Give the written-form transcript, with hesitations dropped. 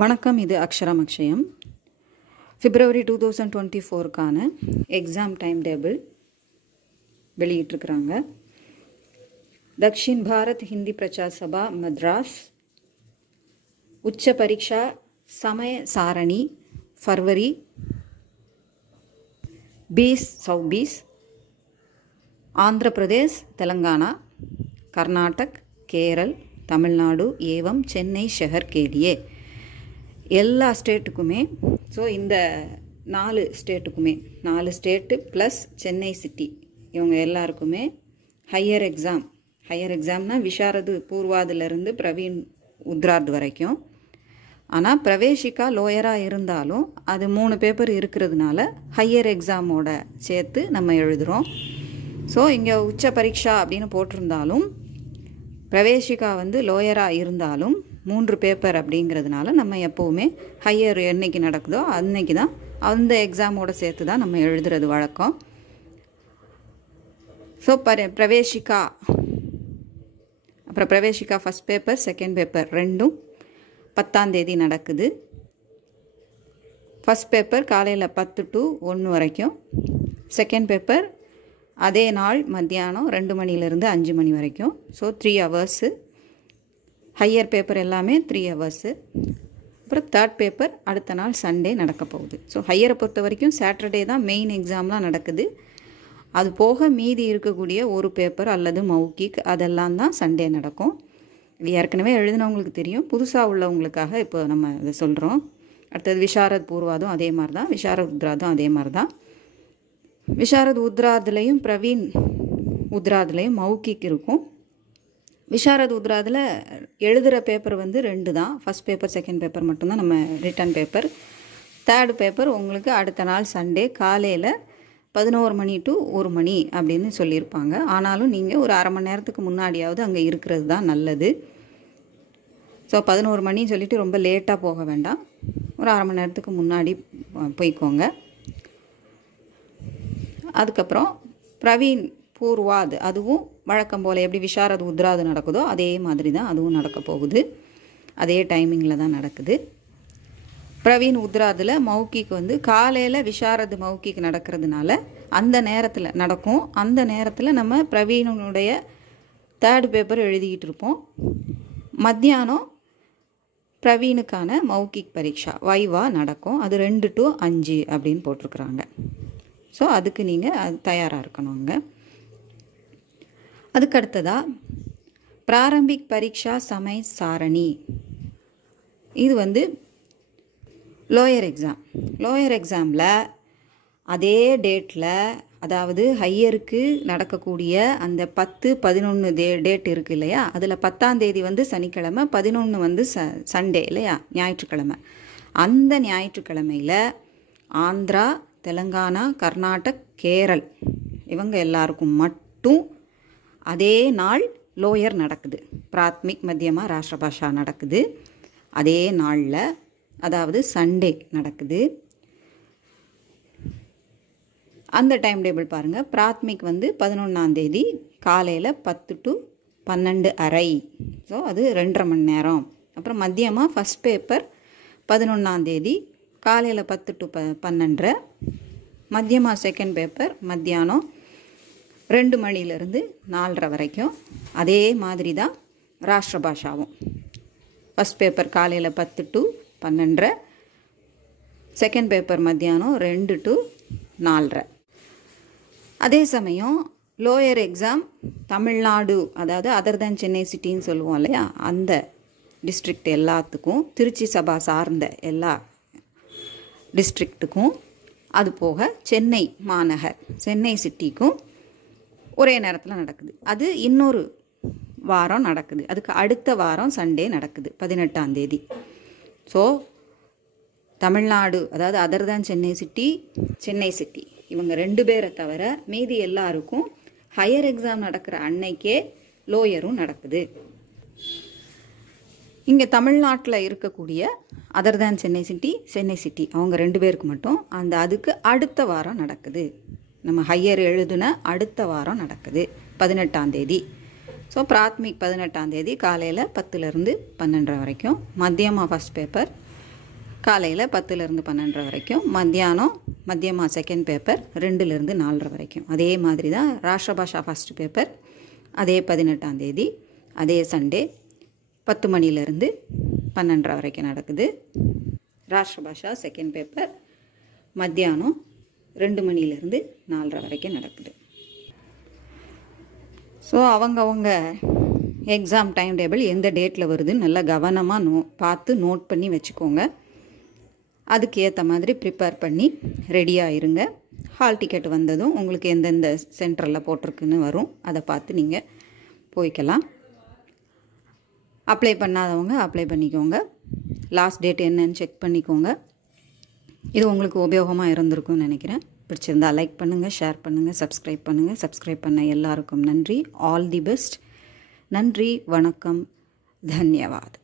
வணக்கம். இது அக்ஷரம் அக்ஷயம். பிப்ரவரி 2024க்கான எக்ஸாம் டைம் டேபிள் வெளியிட்டிருக்கிறாங்க. தக்ஷின் பாரத் ஹிந்தி பிரச்சார் சபா மद्रास உச்ச பரீட்சா समय सारणी फरवरी 2024 आंध्र प्रदेश तेलंगाना कर्नाटक केरल तमिलनाडु एवं चेन्नई शहर के लिए எல்லா ஸ்டேட்டுக்குமே. ஸோ இந்த 4 ஸ்டேட்டுக்குமே 4 ஸ்டேட்டு ப்ளஸ் சென்னை சிட்டி இவங்க எல்லாருக்குமே ஹையர் எக்ஸாம்னா விஷாரது பூர்வாதிலிருந்து பிரவீன் உத்ராத் வரைக்கும். ஆனால் பிரவேசிக்கா லோயராக இருந்தாலும் அது 3 பேப்பர் இருக்கிறதுனால ஹையர் எக்ஸாமோட சேர்த்து நம்ம எழுதுகிறோம். ஸோ இங்கே உச்ச பரீட்சா அப்படின்னு போட்டிருந்தாலும் பிரவேசிக்கா லோயராக இருந்தாலும் 3 பேப்பர் அப்படிங்கிறதுனால நம்ம எப்போவுமே ஹையர் என்னைக்கு நடக்குதோ அன்னைக்கு தான் அந்த எக்ஸாமோட சேர்த்து தான் நம்ம எழுதுறது வழக்கம். ஸோ பிரவேசிக்கா அப்புறம் பிரவேசிக்கா ஃபஸ்ட் பேப்பர் செகண்ட் பேப்பர் ரெண்டும் 10ஆம் தேதி நடக்குது. ஃபஸ்ட் பேப்பர் காலையில் 10 to 1 வரைக்கும், செகண்ட் பேப்பர் அதே நாள் மத்தியானம் 2 மணிலேருந்து 5 மணி வரைக்கும். So 3 hours. ஹையர் பேப்பர் எல்லாமே 3 hours. அப்புறம் தேர்ட் பேப்பர் அடுத்த நாள் சண்டே நடக்க போகுது. ஸோ ஹையரை பொறுத்த வரைக்கும் சாட்டர்டே தான் மெயின் எக்ஸாம்லாம் நடக்குது. அது போக மீதி இருக்கக்கூடிய ஒரு பேப்பர் அல்லது மௌகிக் அதெல்லாம் தான் சண்டே நடக்கும். இது ஏற்கனவே எழுதினவங்களுக்கு தெரியும், புதுசாக உள்ளவங்களுக்காக இப்போ நம்ம இதை சொல்கிறோம். அடுத்தது விஷாரத் பூர்வாதும் அதே மாதிரி தான், விஷாரத் உத்ராதும் அதே மாதிரி தான். விஷாரத் உத்ராதுலேயும் பிரவீன் உத்ராதுலேயும் மௌகிக் இருக்கும். விஷாரத் உத்ராதில் எழுதுகிற பேப்பர் 2 தான். ஃபஸ்ட் பேப்பர் செகண்ட் பேப்பர் மட்டும்தான் நம்ம ரிட்டன் பேப்பர். தேர்ட் பேப்பர் உங்களுக்கு அடுத்த நாள் சண்டே காலையில் 11 மணி to 1 மணி அப்படின்னு சொல்லியிருப்பாங்க. ஆனாலும் நீங்கள் ஒரு அரை மணி நேரத்துக்கு முன்னாடியாவது அங்கே இருக்கிறது தான் நல்லது. ஸோ 11 மணின்னு சொல்லிவிட்டு ரொம்ப லேட்டாக போக வேண்டாம், ஒரு அரை மணி நேரத்துக்கு முன்னாடி போய்க்கோங்க. அதுக்கப்புறம் பிரவீன் பூர்வாத் அதுவும் வழக்கம் போல் எப்படி விஷாரத் உத்ராது நடக்குதோ அதே மாதிரி தான் அதுவும் நடக்க போகுது. அதே டைமிங்கில் தான் நடக்குது. பிரவீன் உத்ராதில் மௌகிக் காலையில் விஷாரது மௌகிக் நடக்கிறதுனால அந்த நேரத்தில் நடக்கும். அந்த நேரத்தில் நம்ம பிரவீனுடைய தேர்ட் பேப்பர் எழுதிக்கிட்டு இருப்போம். மத்தியானம் பிரவீனுக்கான மௌகிக் பரீட்சா வைவா நடக்கும். அது 2 to 5 அப்படின்னு போட்டிருக்குறாங்க. ஸோ அதுக்கு நீங்கள் அது தயாராக இருக்கணுங்க. அதுக்கடுத்ததாக பிராரம்பிக் பரீட்சா சமய சாரணி. இது லோயர் எக்ஸாமில் அதே டேட்டில், அதாவது ஹையருக்கு நடக்கக்கூடிய அந்த 10, 11 டேட் இருக்குது இல்லையா, அதில் 10ஆம் தேதி சனிக்கிழமை, 11 சண்டே இல்லையா, ஞாயிற்றுக்கிழமை. அந்த ஞாயிற்றுக்கிழமையில் ஆந்திரா, தெலுங்கானா, கர்நாடக், கேரள் இவங்க எல்லாருக்கும் மட்டும் அதே நாள் லோயர் நடக்குது. பிராத்மிக் மத்தியமா ராஷ்டிரபாஷா நடக்குது அதே நாளில், அதாவது சண்டே நடக்குது. அந்த டைம் டேபிள் பாருங்கள். பிராத்மிக் 11ஆம் தேதி காலையில் 10 to 12:30. ஸோ அது 2.5 மணி நேரம். அப்புறம் மத்தியமாக ஃபஸ்ட் பேப்பர் 11ஆம் தேதி காலையில் 10 to 12:30. மத்தியமாக செகண்ட் பேப்பர் மத்தியானம் 2 மணிலேருந்து 4:30 வரைக்கும். அதே மாதிரி தான் ராஷ்டிரபாஷாவும். ஃபஸ்ட் பேப்பர் காலையில் 10 to 12:30, செகண்ட் பேப்பர் மத்தியானம் 2 to 4:30. அதே சமயம் லோயர் எக்ஸாம் தமிழ்நாடு, அதாவது அதர் தேன் சென்னை சிட்டின்னு சொல்லுவோம் இல்லையா, அந்த டிஸ்ட்ரிக்ட் எல்லாத்துக்கும், திருச்சி சபா சார்ந்த எல்லா டிஸ்ட்ரிக்ட்டுக்கும், அது போக சென்னை மாநகர் சென்னை சிட்டிக்கும் ஒரே நேரத்தில் நடக்குது. அது இன்னொரு வாரம் நடக்குது. அதுக்கு அடுத்த வாரம் சண்டே நடக்குது 18ஆம் தேதி. ஸோ தமிழ்நாடு, அதாவது அதர் தேன் சென்னை சிட்டி இவங்க 2 பேரை தவிர மீதி எல்லாருக்கும் ஹையர் எக்ஸாம் நடக்கிற அன்னைக்கே லோயரும் நடக்குது. இங்கே தமிழ்நாட்டில் இருக்கக்கூடிய அதர் தேன் சென்னை சிட்டி அவங்க 2 பேருக்கு மட்டும் அதுக்கு அடுத்த வாரம் நடக்குது. நம்ம ஹையர் எழுதுன அடுத்த வாரம் நடக்குது 18ஆம் தேதி. ஸோ பிராத்மிக் 18ஆம் தேதி காலையில் 10லேருந்து 12 வரைக்கும். மத்தியமாக ஃபஸ்ட் பேப்பர், காலையில் 10லேருந்து 12 வரைக்கும், மத்தியமாக செகண்ட் பேப்பர் 2லேருந்து 4 வரைக்கும். அதே மாதிரி தான் ராஷ்டிரபாஷா ஃபஸ்ட் பேப்பர் அதே 18ஆம் தேதி அதே சண்டே 10 மணிலேருந்து 12 வரைக்கும் நடக்குது. ராஷ்டிரபாஷா செகண்ட் பேப்பர் மத்தியானம் 2 மணிலேருந்து 4 வரைக்கும் நடக்குது. ஸோ அவங்கவுங்க எக்ஸாம் டைம் டேபிள் எந்த டேட்டில் வருதுன்னு நல்லா கவனமாக பார்த்து நோட் பண்ணி வச்சுக்கோங்க. அதுக்கு ஏற்ற மாதிரி ப்ரிப்பேர் பண்ணி ரெடியாக இருங்க. ஹால் டிக்கெட் வந்ததும் உங்களுக்கு எந்தெந்த சென்டரில் போட்டிருக்குன்னு வரும், அதை பார்த்து நீங்கள் போய்க்கலாம். அப்ளை பண்ணாதவங்க அப்ளை பண்ணிக்கோங்க. லாஸ்ட் டேட் என்னன்னு செக் பண்ணிக்கோங்க. இது உங்களுக்கு உபயோகமாக இருந்திருக்கும்னு நினைக்கிறேன். பிடிச்சிருந்தா லைக் பண்ணுங்கள், ஷேர் பண்ணுங்கள், சப்ஸ்கிரைப் பண்ணுங்கள். சப்ஸ்கிரைப் பண்ண எல்லாருக்கும் நன்றி. All the best. நன்றி, வணக்கம், தன்யவாத்.